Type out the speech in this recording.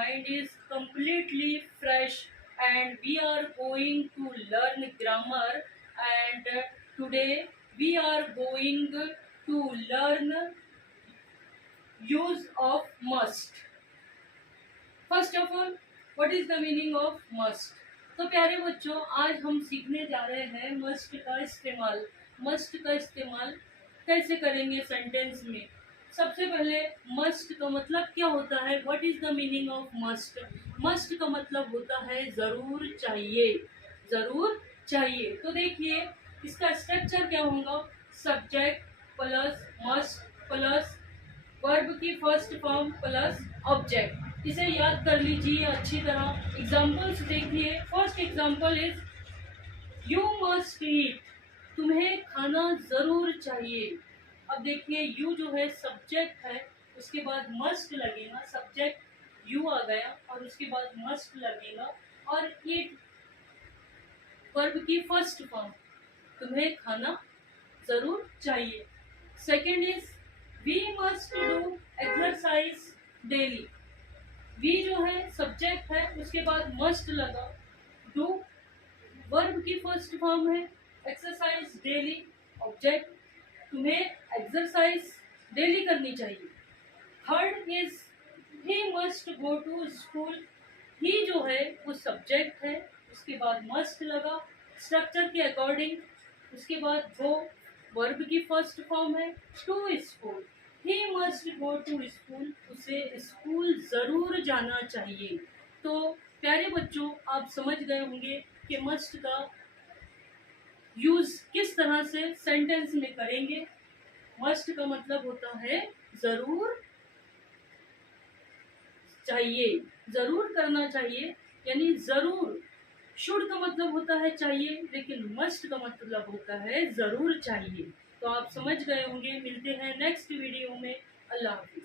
mind is completely fresh and we are going to learn grammar, and today we are going to learn use of must. First of all, what is the meaning of must? तो प्यारे बच्चों, आज हम सीखने जा रहे हैं must का इस्तेमाल। मस्ट का इस्तेमाल कैसे करेंगे सेंटेंस में। सबसे पहले मस्ट का मतलब क्या होता है? What is the meaning of must? Must का मतलब होता है जरूर चाहिए, जरूर चाहिए। तो देखिए इसका स्ट्रक्चर क्या होगा? Subject plus must plus verb की फर्स्ट फॉर्म प्लस ऑब्जेक्ट। इसे याद कर लीजिए अच्छी तरह। एग्जाम्पल्स देखिए। First example is you must eat, तुम्हें खाना जरूर चाहिए। अब देखिए यू जो है सब्जेक्ट है, उसके बाद मस्ट लगेगा। सब्जेक्ट यू आ गया और उसके बाद मस्ट लगेगा और ईट वर्ब की फर्स्ट फॉर्म, तुम्हें खाना जरूर चाहिए। Second is we must do exercise daily. We जो है सब्जेक्ट है, उसके बाद मस्ट लगा। डू वर्ब की फर्स्ट फॉर्म है। एक्सरसाइज डेली ऑब्जेक्ट, तुम्हें एक्सरसाइज डेली करनी चाहिए। Third is he must go to school. He जो है वो सब्जेक्ट है, उसके बाद मस्ट लगा स्ट्रक्चर के अकॉर्डिंग। उसके बाद गो वर्ब की फर्स्ट फॉर्म है। To school, he must go to school, उसे स्कूल जरूर जाना चाहिए। तो प्यारे बच्चों, आप समझ गए होंगे कि मस्ट का यूज किस तरह से सेंटेंस में करेंगे। मस्ट का मतलब होता है जरूर चाहिए, जरूर करना चाहिए, यानी जरूर। शुड का मतलब होता है चाहिए, लेकिन मस्ट का मतलब होता है जरूर चाहिए। तो आप समझ गए होंगे। मिलते हैं नेक्स्ट वीडियो में। अल्लाह हाफिज़।